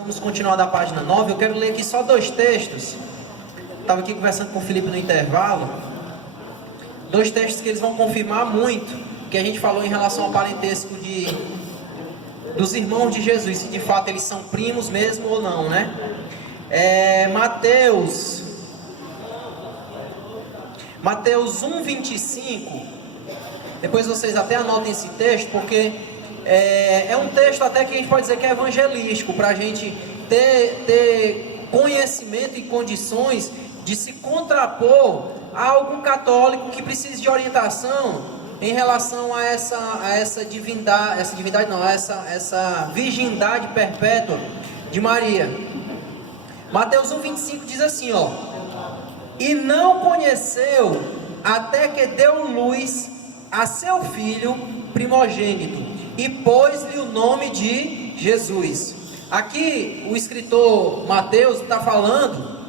Vamos continuar da página 9. Eu quero ler aqui só 2 textos. Estava aqui conversando com o Felipe no intervalo. 2 textos que eles vão confirmar muito o que a gente falou em relação ao parentesco dos irmãos de Jesus, se de fato eles são primos mesmo ou não, né? Mateus 1:25. Depois vocês até anotem esse texto, porque é um texto até que a gente pode dizer que é evangelístico, para a gente ter conhecimento e condições de se contrapor a algum católico que precise de orientação em relação a essa virgindade perpétua de Maria. Mateus 1:25 diz assim, ó: e não conheceu até que deu luz a seu filho primogênito e pôs-lhe o nome de Jesus. Aqui o escritor Mateus está falando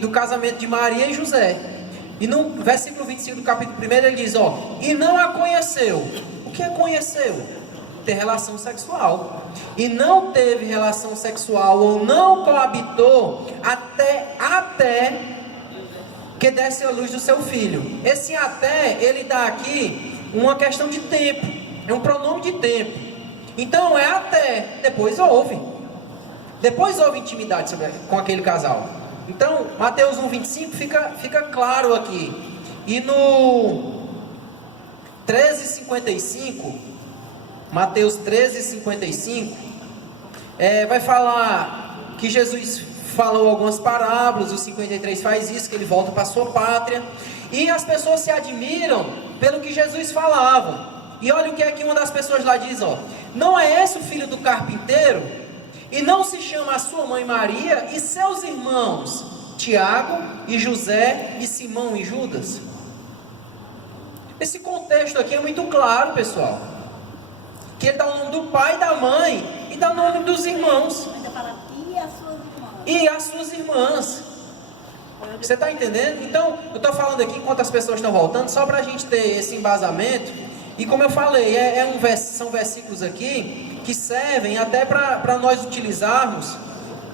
do casamento de Maria e José. E no versículo 25 do capítulo 1 ele diz, ó: e não a conheceu. O que é conheceu? Ter relação sexual. E não teve relação sexual ou não coabitou até que desse a luz do seu filho. Esse até, ele dá aqui uma questão de tempo, é um pronome de tempo. Então é até, depois houve intimidade com aquele casal. Então Mateus 1:25 fica claro aqui. E no 13:55, Mateus 13:55, vai falar que Jesus falou algumas parábolas. O 53 faz isso, que ele volta para a sua pátria, e as pessoas se admiram pelo que Jesus falava. E olha o que é que uma das pessoas lá diz, ó: não é esse o filho do carpinteiro? E não se chama a sua mãe Maria e seus irmãos Tiago e José e Simão e Judas? Esse contexto aqui é muito claro, pessoal, que ele dá o nome do pai e da mãe e dá o nome dos irmãos. E as suas irmãs. Você está entendendo? Então, eu estou falando aqui enquanto as pessoas estão voltando, só para a gente ter esse embasamento. E como eu falei, são versículos aqui que servem até para nós utilizarmos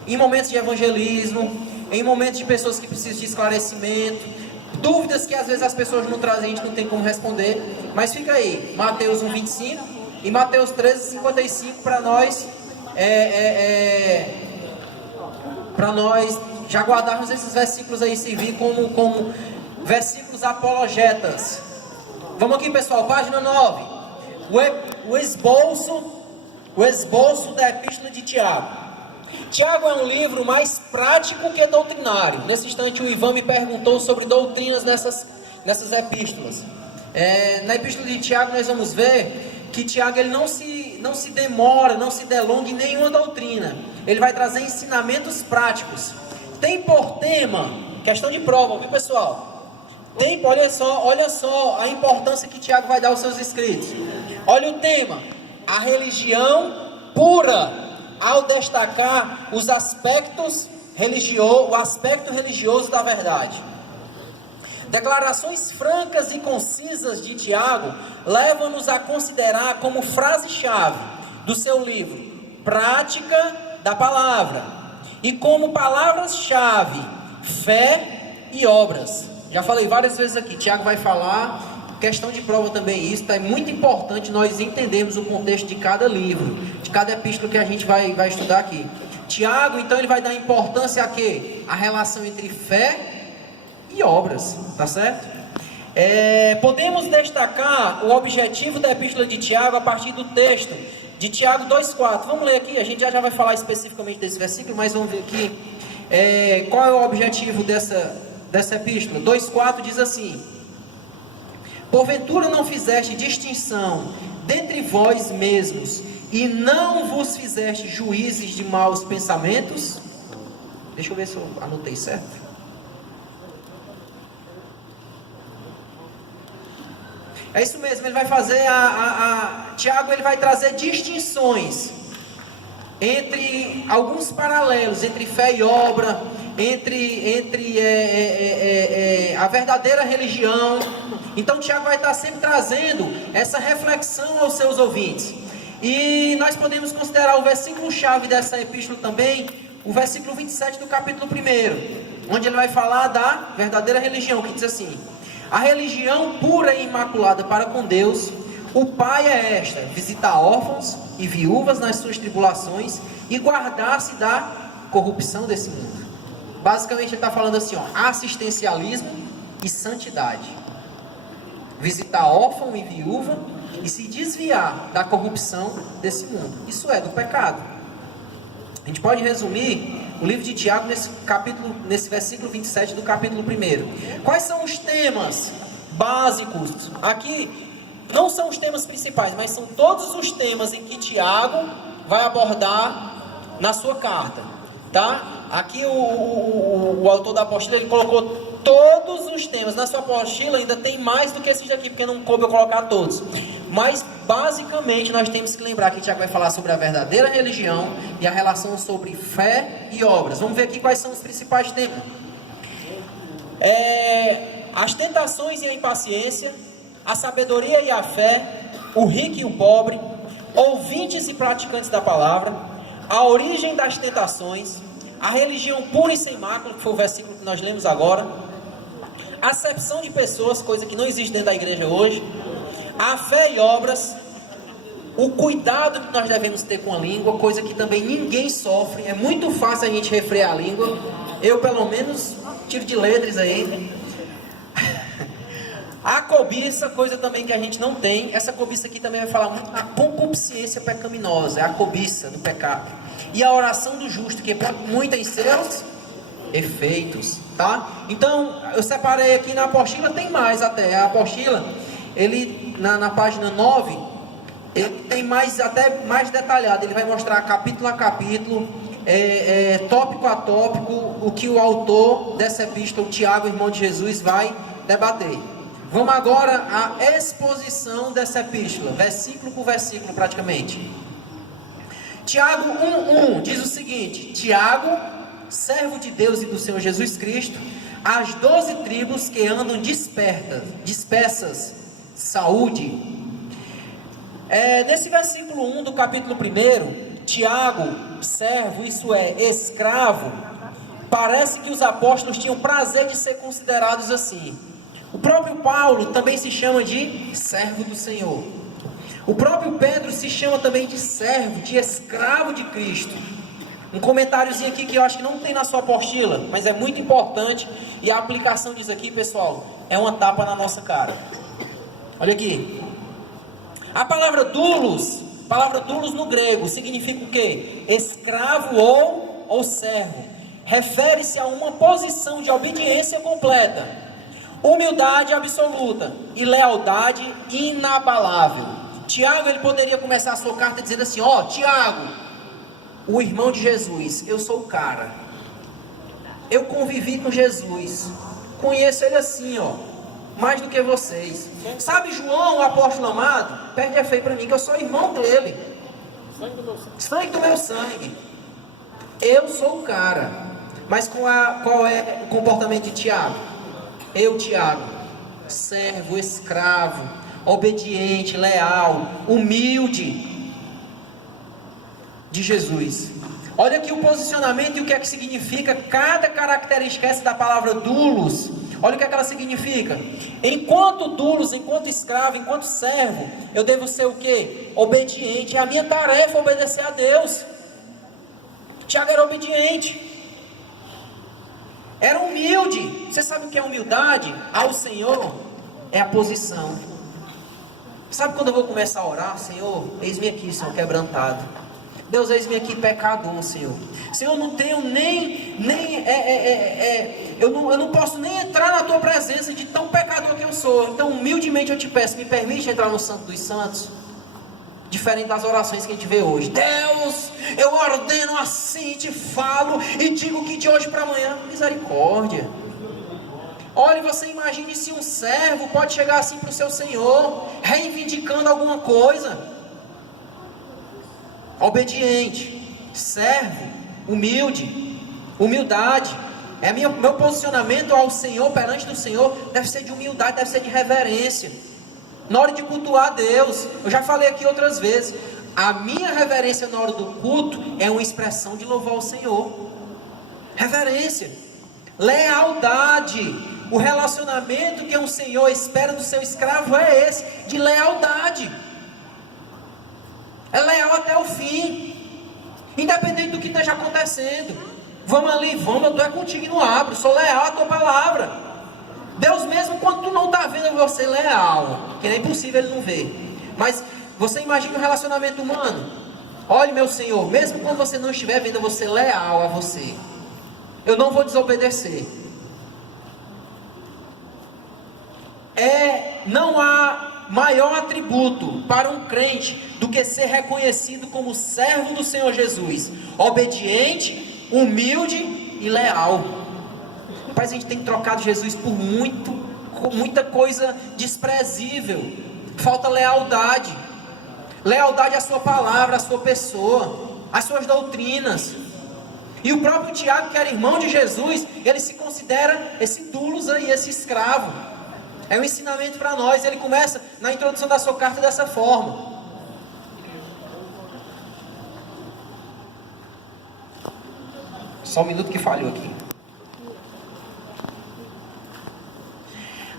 em momentos de evangelismo, em momentos de pessoas que precisam de esclarecimento, dúvidas que às vezes as pessoas não trazem, a gente não tem como responder. Mas fica aí, Mateus 1:25 e Mateus 13:55 para nós já guardarmos esses versículos aí, servir como versículos apologetas. Vamos aqui, pessoal, página 9. O esboço da Epístola de Tiago. Tiago é um livro mais prático que doutrinário. Nesse instante o Ivan me perguntou sobre doutrinas nessas epístolas. Na Epístola de Tiago nós vamos ver que Tiago ele não se demora, não se delonga em nenhuma doutrina. Ele vai trazer ensinamentos práticos. Tem por tema, questão de prova, viu, pessoal? Olha só a importância que Tiago vai dar aos seus escritos. Olha o tema: a religião pura, ao destacar o aspecto religioso da verdade. Declarações francas e concisas de Tiago levam-nos a considerar como frase-chave do seu livro prática da palavra, e como palavras-chave fé e obras. Já falei várias vezes aqui, Tiago vai falar, questão de prova também isso, é muito importante nós entendermos o contexto de cada livro, de cada epístola que a gente vai estudar aqui. Tiago, então, ele vai dar importância a quê? A relação entre fé e obras, tá certo? Podemos destacar o objetivo da epístola de Tiago a partir do texto de Tiago 2,4. Vamos ler aqui, a gente já vai falar especificamente desse versículo, mas vamos ver aqui qual é o objetivo dessa epístola. 2,4 diz assim: porventura não fizeste distinção dentre vós mesmos, e não vos fizeste juízes de maus pensamentos? Deixa eu ver se eu anotei certo. É isso mesmo, ele vai fazer Tiago ele vai trazer distinções entre alguns paralelos entre fé e obra, entre a verdadeira religião. Então Tiago vai estar sempre trazendo essa reflexão aos seus ouvintes. E nós podemos considerar o versículo-chave dessa epístola também, o versículo 27 do capítulo 1, onde ele vai falar da verdadeira religião, que diz assim: a religião pura e imaculada para com Deus, o Pai é esta: visitar órfãos e viúvas nas suas tribulações e guardar-se da corrupção desse mundo. Basicamente ele está falando assim, ó, assistencialismo e santidade. Visitar órfão e viúva e se desviar da corrupção desse mundo. Isso é, do pecado. A gente pode resumir o livro de Tiago nesse versículo 27 do capítulo 1. Quais são os temas básicos? Aqui não são os temas principais, mas são todos os temas em que Tiago vai abordar na sua carta, tá? Aqui o autor da apostila, ele colocou todos os temas. Na sua apostila ainda tem mais do que esses daqui, porque não coube eu colocar todos. Mas basicamente nós temos que lembrar que Tiago vai falar sobre a verdadeira religião e a relação sobre fé e obras. Vamos ver aqui quais são os principais temas. As tentações e a impaciência, a sabedoria e a fé, o rico e o pobre, ouvintes e praticantes da palavra, a origem das tentações, a religião pura e sem mácula, que foi o versículo que nós lemos agora, a acepção de pessoas, coisa que não existe dentro da igreja hoje, a fé e obras, o cuidado que nós devemos ter com a língua, coisa que também ninguém sofre. É muito fácil a gente refrear a língua. Eu, pelo menos, tiro de letras aí. A cobiça, coisa também que a gente não tem. Essa cobiça aqui também vai falar muito da concupiscência pecaminosa, é a cobiça do pecado. E a oração do justo, que põe muito em seus efeitos, tá? Então, eu separei aqui na apostila, tem mais até. A apostila, ele, na página 9, ele tem até mais detalhado. Ele vai mostrar capítulo a capítulo, tópico a tópico, o que o autor dessa epístola, o Tiago, irmão de Jesus, vai debater. Vamos agora à exposição dessa epístola, versículo por versículo praticamente. Tiago 1:1 diz o seguinte: Tiago, servo de Deus e do Senhor Jesus Cristo, às 12 tribos que andam dispersas, saúde. Nesse versículo 1 do capítulo 1, Tiago, servo, isso é, escravo, parece que os apóstolos tinham prazer de ser considerados assim. O próprio Paulo também se chama de servo do Senhor. O próprio Pedro se chama também de servo, de escravo de Cristo. Um comentáriozinho aqui que eu acho que não tem na sua apostila, mas é muito importante. E a aplicação disso aqui, pessoal, é uma tapa na nossa cara. Olha aqui. A palavra doulos no grego, significa o quê? Escravo ou servo. Refere-se a uma posição de obediência completa, humildade absoluta e lealdade inabalável. Tiago, ele poderia começar a sua carta dizendo assim: ó, Tiago, o irmão de Jesus, eu sou o cara, eu convivi com Jesus, conheço ele assim, ó, mais do que vocês. Sabe João, o apóstolo amado? Perde a fé para mim, que eu sou irmão dele, sangue do meu sangue. Eu sou o cara. Mas qual é o comportamento de Tiago? Eu, Tiago, servo, escravo, obediente, leal, humilde de Jesus. Olha aqui o posicionamento e o que é que significa cada característica essa da palavra doulos. Olha o que é que ela significa. Enquanto doulos, enquanto escravo, enquanto servo, eu devo ser o quê? Obediente. É a minha tarefa obedecer a Deus. Tiago era obediente. Era humilde. Você sabe o que é humildade? Ao Senhor é a posição. Sabe quando eu vou começar a orar? Senhor, eis-me aqui, Senhor, quebrantado. Deus, eis-me aqui, pecador, Senhor. Senhor, eu não tenho eu não posso nem entrar na Tua presença de tão pecador que eu sou. Então, humildemente eu te peço, me permite entrar no Santo dos Santos. Diferente das orações que a gente vê hoje. Deus, eu ordeno assim, te falo e digo que de hoje para amanhã, misericórdia. Olha, você imagine se um servo pode chegar assim para o seu Senhor, reivindicando alguma coisa. Obediente, servo, humilde, humildade. Meu posicionamento ao Senhor, perante do Senhor, deve ser de humildade, deve ser de reverência. Na hora de cultuar a Deus, eu já falei aqui outras vezes, A minha reverência na hora do culto é uma expressão de louvor ao Senhor. Reverência, lealdade. O relacionamento que um senhor espera do seu escravo é esse, de lealdade. É leal até o fim, independente do que esteja acontecendo. Vamos ali, vamos, eu estou contigo e não abro, sou leal à tua palavra. Deus mesmo, quando tu não está vendo, eu vou ser leal, que é impossível ele não ver. Mas você imagina um relacionamento humano. Olha, meu Senhor, mesmo quando você não estiver vendo, eu vou ser leal a você. Eu não vou desobedecer. Não há maior atributo para um crente do que ser reconhecido como servo do Senhor Jesus, obediente, humilde e leal. Rapaz, a gente tem trocado Jesus por muita coisa desprezível. Falta lealdade. Lealdade à sua palavra, à sua pessoa, às suas doutrinas. E o próprio Tiago, que era irmão de Jesus, ele se considera esse doulos aí, esse escravo. É um ensinamento para nós. Ele começa na introdução da sua carta dessa forma. Só um minuto que falhou aqui.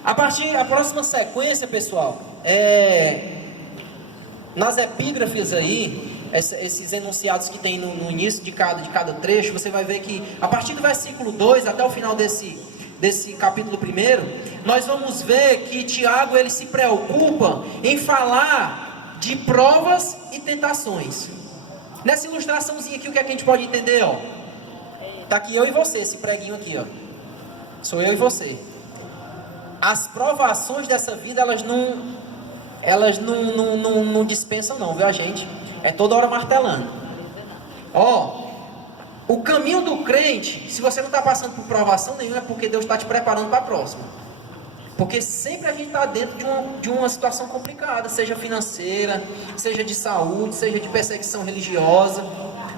A próxima sequência, pessoal, nas epígrafes aí, esses enunciados que tem no início de cada trecho, você vai ver que a partir do versículo 2 até o final desse capítulo 1, nós vamos ver que Tiago ele se preocupa em falar de provas e tentações. Nessa ilustraçãozinha aqui, o que é que a gente pode entender? Está aqui eu e você, esse preguinho aqui, ó. Sou eu e você. As provações dessa vida, elas não dispensam não, viu a gente? É toda hora martelando. O caminho do crente, se você não está passando por provação nenhuma, é porque Deus está te preparando para a próxima. Porque sempre a gente está dentro de uma situação complicada, seja financeira, seja de saúde, seja de perseguição religiosa.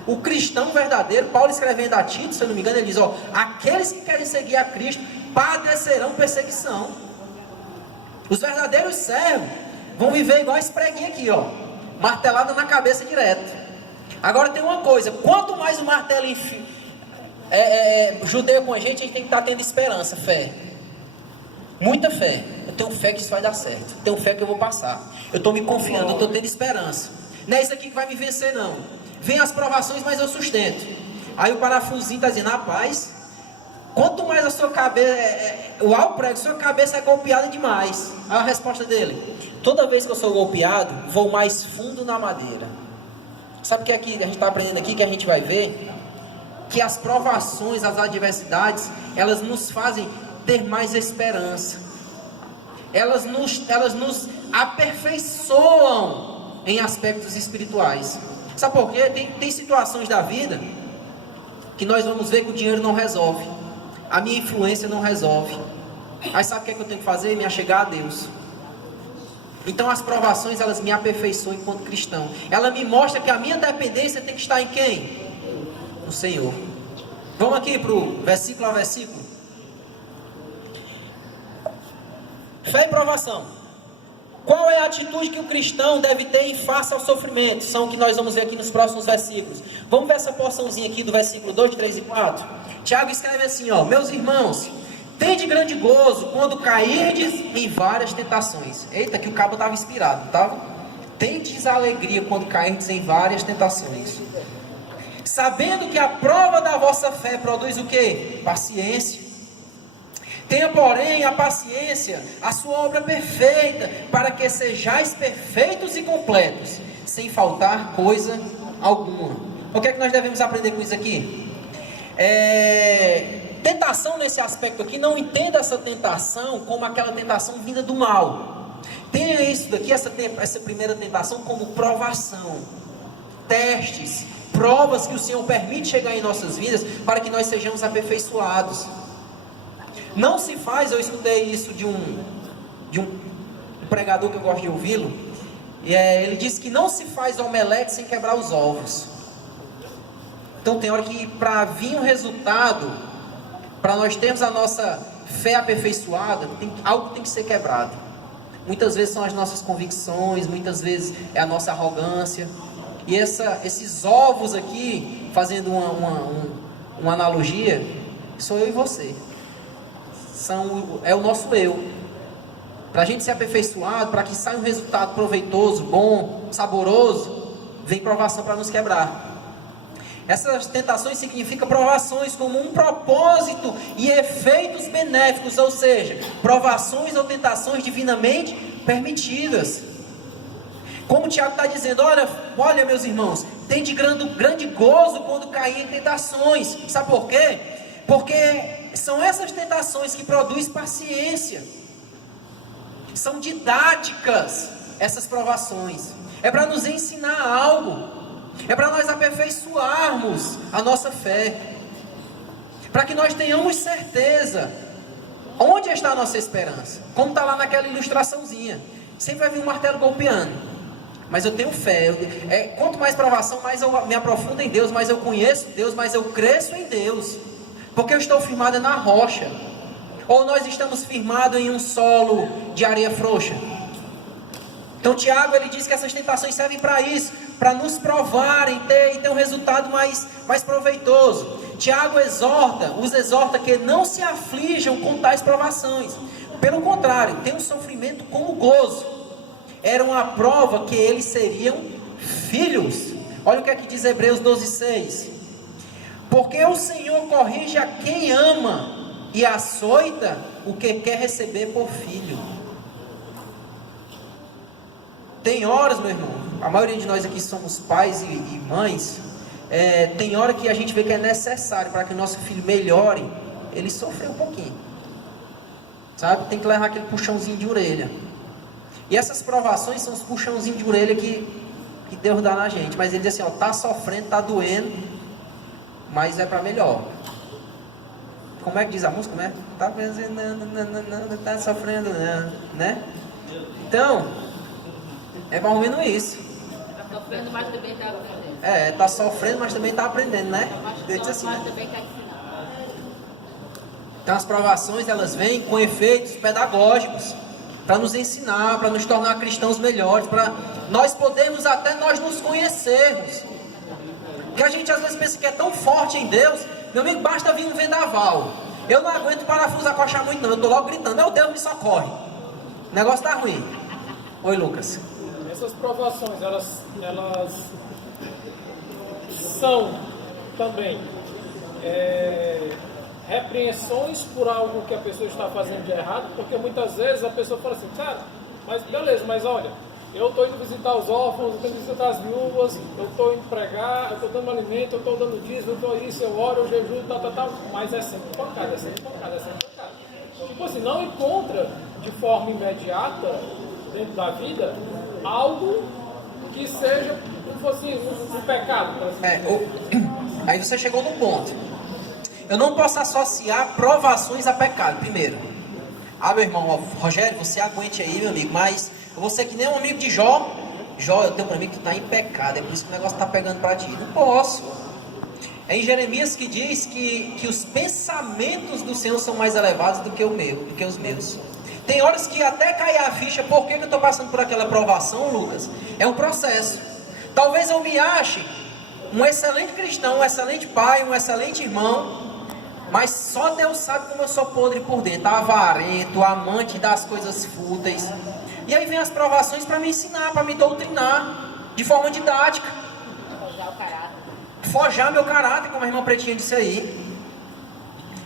O cristão verdadeiro, Paulo escrevendo a Tito, se eu não me engano, ele diz, aqueles que querem seguir a Cristo padecerão perseguição. Os verdadeiros servos vão viver igual esse preguinho aqui, martelada na cabeça direto. Agora tem uma coisa, quanto mais o martelo judeia com a gente tem que estar tendo esperança, fé. Muita fé. Eu tenho fé que isso vai dar certo. Eu tenho fé que eu vou passar. Eu estou me confiando, eu estou tendo esperança. Não é isso aqui que vai me vencer, não. Vem as provações, mas eu sustento. Aí o parafusinho está dizendo, rapaz, quanto mais a sua cabeça, o prego, sua cabeça é golpeada demais. Aí a resposta dele, toda vez que eu sou golpeado, vou mais fundo na madeira. Sabe o que aqui a gente está aprendendo aqui, que a gente vai ver? Que as provações, as adversidades, elas nos fazem ter mais esperança. Elas nos aperfeiçoam em aspectos espirituais. Sabe por quê? Tem situações da vida que nós vamos ver que o dinheiro não resolve. A minha influência não resolve. Aí sabe o que é que eu tenho que fazer? Me achegar a Deus. Então as provações, elas me aperfeiçoam enquanto cristão. Ela me mostra que a minha dependência tem que estar em quem? No Senhor. Vamos aqui para o versículo a versículo. Fé e provação. Qual é a atitude que o cristão deve ter em face ao sofrimento? São o que nós vamos ver aqui nos próximos versículos. Vamos ver essa porçãozinha aqui do versículo 2, 3 e 4. Tiago escreve assim, meus irmãos, tende grande gozo quando cairdes em várias tentações. Eita, que o cabo estava inspirado, não estava? Tendes alegria quando cairdes em várias tentações. Sabendo que a prova da vossa fé produz o quê? Paciência. Tenha, porém, a paciência, a sua obra perfeita, para que sejais perfeitos e completos, sem faltar coisa alguma. O que é que nós devemos aprender com isso aqui? Tentação nesse aspecto aqui, não entenda essa tentação como aquela tentação vinda do mal. Tenha isso daqui, essa primeira tentação, como provação, testes, provas que o Senhor permite chegar em nossas vidas, para que nós sejamos aperfeiçoados. Não se faz, eu escutei isso de um pregador que eu gosto de ouvi-lo, ele disse que não se faz omelete sem quebrar os ovos. Então tem hora que para vir um resultado, para nós termos a nossa fé aperfeiçoada, algo tem que ser quebrado. Muitas vezes são as nossas convicções, muitas vezes é a nossa arrogância. E esses ovos aqui, fazendo uma analogia, sou eu e você. É o nosso eu. Para a gente ser aperfeiçoado, para que saia um resultado proveitoso, bom, saboroso, vem provação para nos quebrar. Essas tentações significam provações como um propósito e efeitos benéficos, ou seja, provações ou tentações divinamente permitidas. Como o Tiago está dizendo, olha meus irmãos, tem de grande gozo quando cair em tentações. Sabe por quê? Porque são essas tentações que produzem paciência. São didáticas essas provações. É para nos ensinar algo. É para nós aperfeiçoarmos a nossa fé. Para que nós tenhamos certeza. Onde está a nossa esperança? Como está lá naquela ilustraçãozinha. Sempre vai vir um martelo golpeando. Mas eu tenho fé. Quanto mais provação, mais eu me aprofundo em Deus. Mais eu conheço Deus, mais eu cresço em Deus. Porque eu estou firmado na rocha. Ou nós estamos firmados em um solo de areia frouxa. Então Tiago, ele diz que essas tentações servem para isso, para nos provarem e ter um resultado mais proveitoso. Tiago os exorta que não se aflijam com tais provações. Pelo contrário, tem um sofrimento como gozo. Era uma prova que eles seriam filhos. Olha o que é que diz Hebreus 12:6. Porque o Senhor corrige a quem ama e açoita o que quer receber por filho. Tem horas, meu irmão, a maioria de nós aqui somos pais e mães, tem hora que a gente vê que é necessário para que o nosso filho melhore, ele sofrer um pouquinho, sabe? Tem que levar aquele puxãozinho de orelha. E essas provações são os puxãozinhos de orelha que Deus dá na gente. Mas ele diz assim, tá sofrendo, tá doendo, mas é para melhor. Como é que diz a música, né? Tá sofrendo, né? Então, é mais ou menos isso. Tá sofrendo, mas também está aprendendo. Tá sofrendo, mas também está aprendendo, né? Mas Assim, também quer ensinar. Então as provações, elas vêm com efeitos pedagógicos, para nos ensinar, para nos tornar cristãos melhores, para nós podermos até nós nos conhecermos. Porque a gente às vezes pensa que é tão forte em Deus, meu amigo, basta vir um vendaval. Eu não aguento o parafuso acochar muito não, eu estou logo gritando, meu Deus, me socorre. O negócio está ruim. Oi, Lucas. Essas provações, elas são também repreensões por algo que a pessoa está fazendo de errado, porque muitas vezes a pessoa fala assim, cara, mas beleza, mas olha, eu estou indo visitar os órfãos, eu estou indo visitar as viúvas, eu estou indo pregar, eu estou dando alimento, eu estou dando dízimo, eu estou isso, eu oro, eu jejuo, tal, mas é sempre pancada, é sempre pancada, é sempre pancada. Tipo assim, não encontra de forma imediata, dentro da vida, algo que seja, como fosse um pecado. Aí você chegou no ponto. Eu não posso associar provações a pecado, primeiro. Meu irmão, Rogério, você aguente aí, meu amigo, mas você que nem um amigo de Jó. Jó, eu tenho para mim que está em pecado, é por isso que o negócio está pegando para ti. Não posso. É em Jeremias que diz que os pensamentos do Senhor são mais elevados do que os meus. Tem horas que até cair a ficha, por que eu estou passando por aquela provação, Lucas? É um processo. Talvez eu me ache um excelente cristão, um excelente pai, um excelente irmão, mas só Deus sabe como eu sou podre por dentro, avarento, amante das coisas fúteis. E aí vem as provações para me ensinar, para me doutrinar, de forma didática. Forjar o caráter. Forjar meu caráter, como a irmã Pretinha disse aí.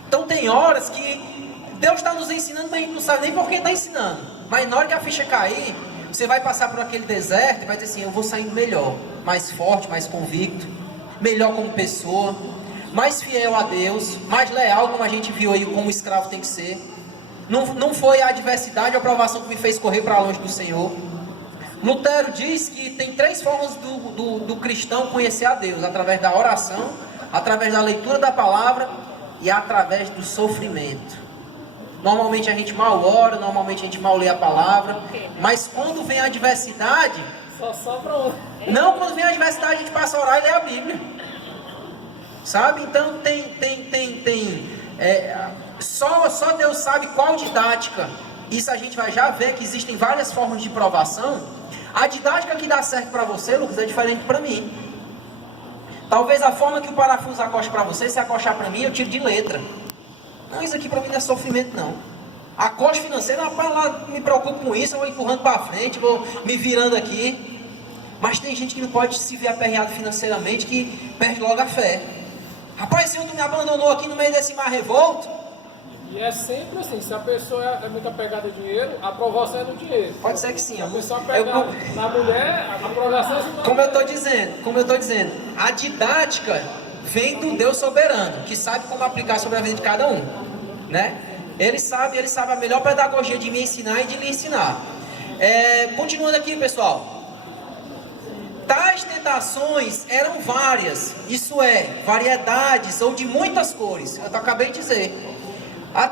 Então tem horas que Deus está nos ensinando, mas a gente não sabe nem por que está ensinando. Mas na hora que a ficha cair, você vai passar por aquele deserto e vai dizer assim, eu vou saindo melhor, mais forte, mais convicto, melhor como pessoa, mais fiel a Deus, mais leal, como a gente viu aí, como o escravo tem que ser. Não foi a adversidade ou a provação que me fez correr para longe do Senhor. Lutero diz que tem 3 formas do cristão conhecer a Deus: através da oração, através da leitura da palavra e através do sofrimento. Normalmente a gente mal ora, normalmente a gente mal lê a palavra, mas quando vem a adversidade, só sobra um. Não, quando vem a adversidade a gente passa a orar e ler a Bíblia, sabe? Então só Deus sabe qual didática. Isso a gente vai já ver que existem várias formas de provação. A didática que dá certo para você, Lucas, é diferente para mim. Talvez a forma que o parafuso acosta para você, se acochar para mim, eu tiro de letra. Não, isso aqui para mim não é sofrimento, não. Acosto financeiro, rapaz, lá me preocupo com isso, eu vou empurrando para frente, vou me virando aqui. Mas tem gente que não pode se ver aperreado financeiramente, que perde logo a fé. Rapaz, Senhor, tu me abandonou aqui no meio desse mar revolto. E é sempre assim, se a pessoa é muito apegada a dinheiro, a aprovação é no dinheiro. Pode ser que sim. Se a pessoa apegada na mulher, a aprovação é na como eu estou dizendo, a didática vem do Deus soberano, que sabe como aplicar sobre a vida de cada um, né? Ele sabe a melhor pedagogia de me ensinar e de lhe ensinar. Continuando aqui, pessoal. Tais tentações eram várias, isso é, variedades ou de muitas cores. Eu acabei de dizer. A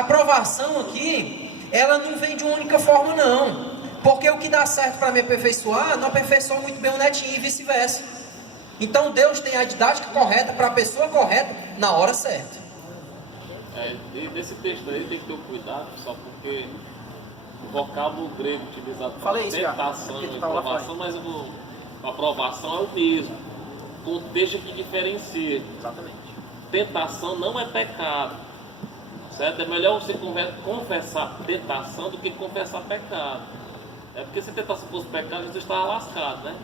aprovação aqui, ela não vem de uma única forma, não. Porque o que dá certo para me aperfeiçoar, não aperfeiçoa muito bem o netinho e vice-versa. Então Deus tem a didática correta para a pessoa correta na hora certa. E nesse texto aí tem que ter um cuidado, só porque o vocábulo grego utilizado para tentação e aprovação, mas a aprovação é o mesmo. O contexto que diferencia. Exatamente. Tentação não é pecado. Certo? É melhor você confessar tentação do que confessar pecado. É porque se tentação fosse pecado, Jesus estava lascado, né?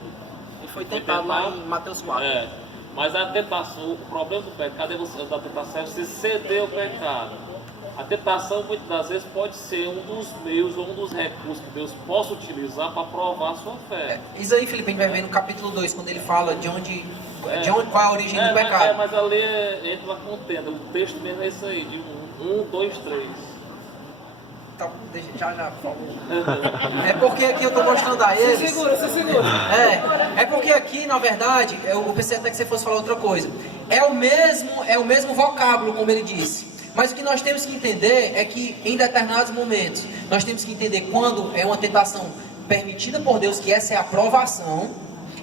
Ele foi tentado lá em Mateus 4. Mas a tentação, o problema do pecado da tentação é você ceder ao pecado. A tentação muitas das vezes pode ser um dos meios ou um dos recursos que Deus possa utilizar para provar a sua fé. Isso aí, Felipe, a gente vai ver no capítulo 2, quando ele fala qual é a origem do pecado. Mas ali entra na contenda, o texto mesmo é isso aí, de 1, 2, 3. Então, já, por favor. É porque aqui eu estou mostrando a eles. Se segura. É porque aqui, na verdade, eu pensei até que você fosse falar outra coisa. É o mesmo vocábulo, como ele disse. Mas o que nós temos que entender é que em determinados momentos, nós temos que entender quando é uma tentação permitida por Deus, que essa é a provação,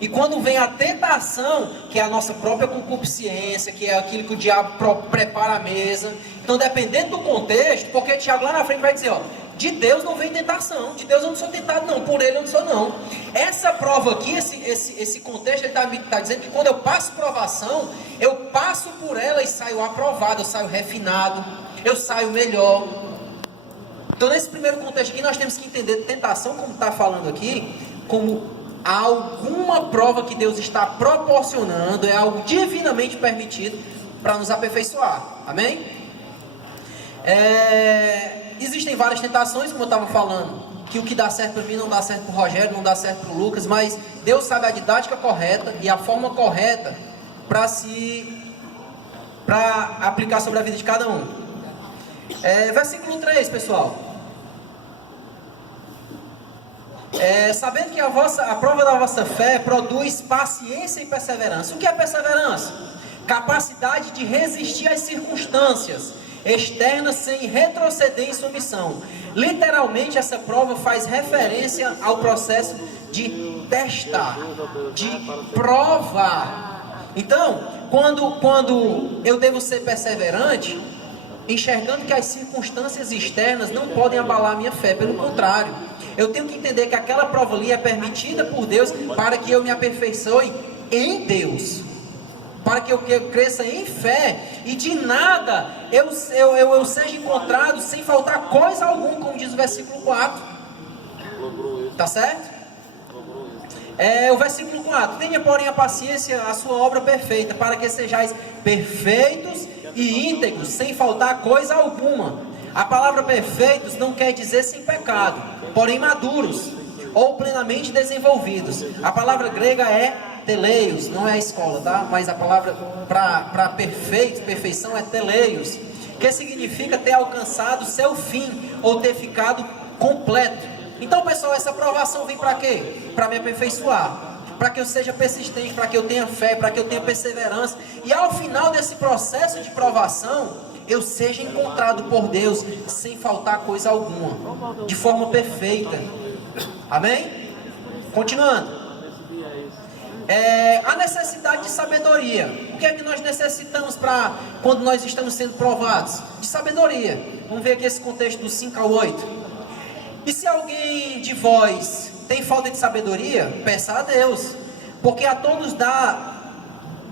e quando vem a tentação, que é a nossa própria concupiscência, que é aquilo que o diabo prepara a mesa. Então, dependendo do contexto, porque Tiago lá na frente vai dizer, de Deus não vem tentação, de Deus eu não sou tentado não, por Ele eu não sou não. Essa prova aqui, esse contexto, ele está dizendo que quando eu passo provação, eu passo por ela e saio aprovado, eu saio refinado, eu saio melhor. Então, nesse primeiro contexto aqui, nós temos que entender tentação, como está falando aqui, como alguma prova que Deus está proporcionando, é algo divinamente permitido para nos aperfeiçoar. Amém? Existem várias tentações, como eu estava falando, que o que dá certo para mim não dá certo para o Rogério, não dá certo para o Lucas, mas Deus sabe a didática correta e a forma correta para aplicar sobre a vida de cada um. Versículo 3, pessoal. Sabendo que a prova da vossa fé produz paciência e perseverança. O que é perseverança? Capacidade de resistir às circunstâncias externas sem retroceder em submissão. Literalmente, essa prova faz referência ao processo de testar, de provar. Então, quando eu devo ser perseverante, enxergando que as circunstâncias externas não podem abalar a minha fé, pelo contrário, eu tenho que entender que aquela prova ali é permitida por Deus para que eu me aperfeiçoe em Deus, para que eu cresça em fé e de nada eu seja encontrado sem faltar coisa alguma, como diz o versículo 4. Tá certo? O versículo 4: tenha porém a paciência a sua obra perfeita, para que sejais perfeitos e íntegros, sem faltar coisa alguma. A palavra perfeitos não quer dizer sem pecado, porém maduros ou plenamente desenvolvidos. A palavra grega é teleios, não é a escola, tá? Mas a palavra para perfeição é teleios, que significa ter alcançado seu fim ou ter ficado completo. Então, pessoal, essa aprovação vem para quê? Para me aperfeiçoar, para que eu seja persistente, para que eu tenha fé, para que eu tenha perseverança, e ao final desse processo de provação, eu seja encontrado por Deus sem faltar coisa alguma, de forma perfeita. Amém? Continuando. A necessidade de sabedoria. O que é que nós necessitamos para quando nós estamos sendo provados? De sabedoria. Vamos ver aqui esse contexto do 5 ao 8. E se alguém de vós tem falta de sabedoria? Peça a Deus, porque a todos dá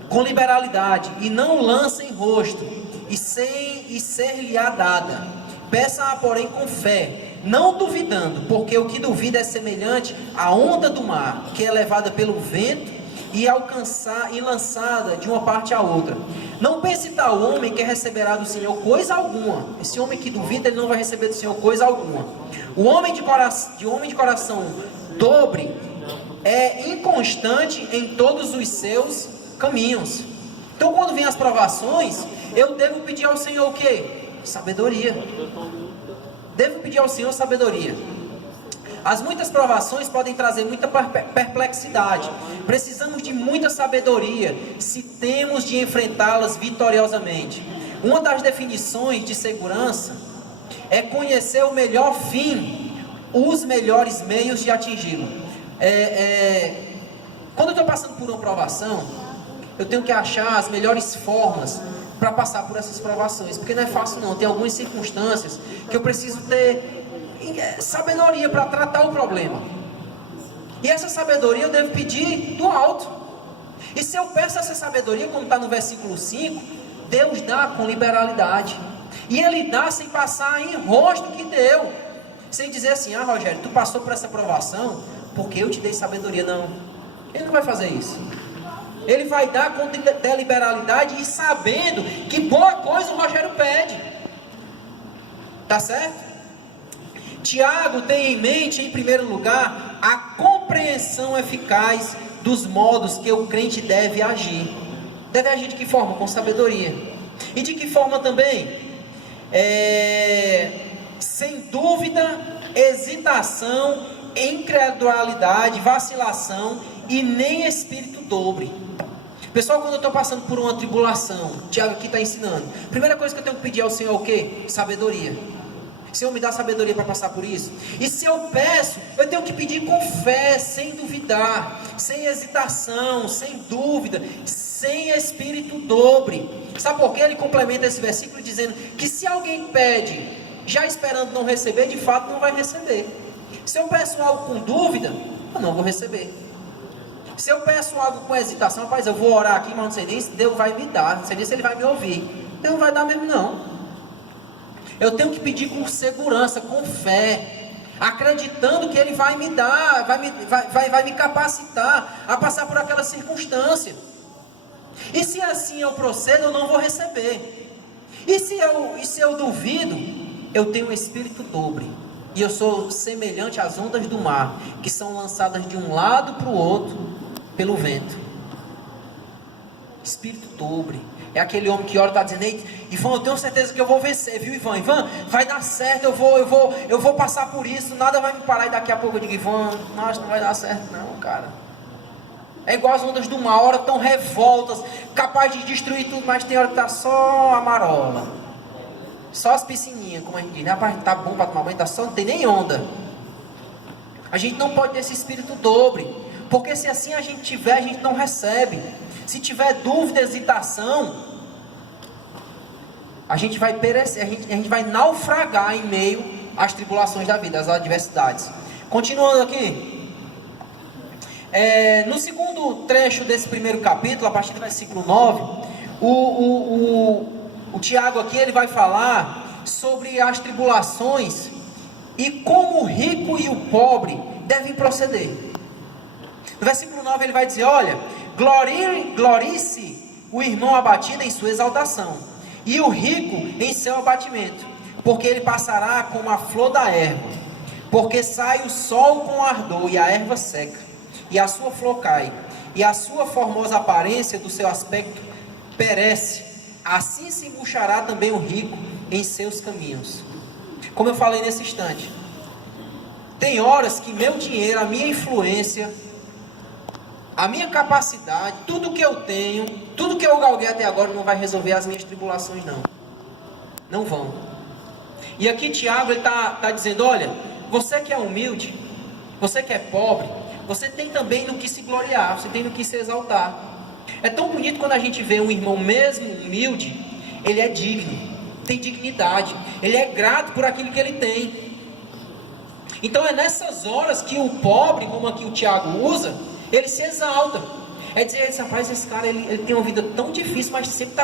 com liberalidade, e não lança em rosto, e ser-lhe-á dada. Peça-a, porém, com fé, não duvidando, porque o que duvida é semelhante à onda do mar, que é levada pelo vento e lançada de uma parte à outra. Não pense tal homem que receberá do Senhor coisa alguma. Esse homem que duvida, ele não vai receber do Senhor coisa alguma. O homem de coração dobre é inconstante em todos os seus caminhos. Então, quando vem as provações, eu devo pedir ao Senhor o quê? Sabedoria. Devo pedir ao Senhor sabedoria. As muitas provações podem trazer muita perplexidade. Precisamos de muita sabedoria se temos de enfrentá-las vitoriosamente. Uma das definições de segurança é conhecer o melhor fim, os melhores meios de atingi-lo. Quando eu estou passando por uma provação, eu tenho que achar as melhores formas para passar por essas provações, porque não é fácil não. Tem algumas circunstâncias que eu preciso ter sabedoria para tratar o problema, e essa sabedoria eu devo pedir do alto. E se eu peço essa sabedoria, como está no versículo 5, Deus dá com liberalidade, e Ele dá sem passar em rosto que deu, sem dizer assim: ah, Rogério, tu passou por essa provação porque eu te dei sabedoria. Não, Ele não vai fazer isso. Ele vai dar com liberalidade e sabendo que boa coisa o Rogério pede. Tá certo? Tiago tem em mente, em primeiro lugar, a compreensão eficaz dos modos que o crente deve agir. Deve agir de que forma? Com sabedoria. E de que forma também? Sem dúvida, hesitação, incredulidade, vacilação e nem espírito dobre. Pessoal, quando eu estou passando por uma tribulação, Tiago aqui está ensinando, a primeira coisa que eu tenho que pedir ao Senhor é o quê? Sabedoria. Senhor, me dá sabedoria para passar por isso. E se eu peço, eu tenho que pedir com fé, sem duvidar, sem hesitação, sem dúvida, sem espírito dobre. Sabe por quê? Ele complementa esse versículo dizendo que se alguém pede, já esperando não receber, de fato não vai receber. Se eu peço algo com dúvida, eu não vou receber. Se eu peço algo com hesitação, rapaz, eu vou orar aqui, mas não sei nem se Deus vai me dar, não sei nem se Ele vai me ouvir. Deus não vai dar mesmo não. Eu tenho que pedir com segurança, com fé, acreditando que Ele vai me dar, vai me capacitar a passar por aquela circunstância. E se assim eu procedo, eu não vou receber. E se eu duvido, eu tenho um espírito dobre. E eu sou semelhante às ondas do mar, que são lançadas de um lado para o outro pelo vento. Espírito dobre. É aquele homem que ora e está dizendo: ei, Ivan, eu tenho certeza que eu vou vencer, viu, Ivan? Ivan, vai dar certo, eu vou passar por isso, nada vai me parar. E daqui a pouco eu digo: Ivan, nossa, não vai dar certo não, cara. É igual as ondas do mar, hora tão revoltas, capaz de destruir tudo, mas tem hora que está só a marola, só as piscininhas, como a gente diz, né? Rapaz, tá bom para tomar banho, tá só, não tem nem onda. A gente não pode ter esse espírito dobre, porque se assim a gente tiver, a gente não recebe. Se tiver dúvida, hesitação, a gente vai perecer, a gente vai naufragar em meio às tribulações da vida, às adversidades. Continuando aqui, no segundo trecho desse primeiro capítulo, a partir do versículo 9, o Tiago aqui ele vai falar sobre as tribulações e como o rico e o pobre devem proceder. No versículo 9 ele vai dizer: olha, glorie-se o irmão abatido em sua exaltação, e o rico em seu abatimento, porque ele passará como a flor da erva, porque sai o sol com ardor e a erva seca, e a sua flor cai, e a sua formosa aparência do seu aspecto perece. Assim se murchará também o rico em seus caminhos. Como eu falei nesse instante, tem horas que meu dinheiro, a minha influência, a minha capacidade, tudo que eu tenho, tudo que eu galguei até agora não vai resolver as minhas tribulações não. Não vão. E aqui Tiago está dizendo: olha, você que é humilde, você que é pobre, você tem também no que se gloriar, você tem no que se exaltar. É tão bonito quando a gente vê um irmão mesmo humilde, ele é digno, tem dignidade, ele é grato por aquilo que ele tem. Então é nessas horas que o pobre, como aqui o Tiago usa, ele se exalta. É dizer, rapaz, esse cara ele tem uma vida tão difícil, mas sempre está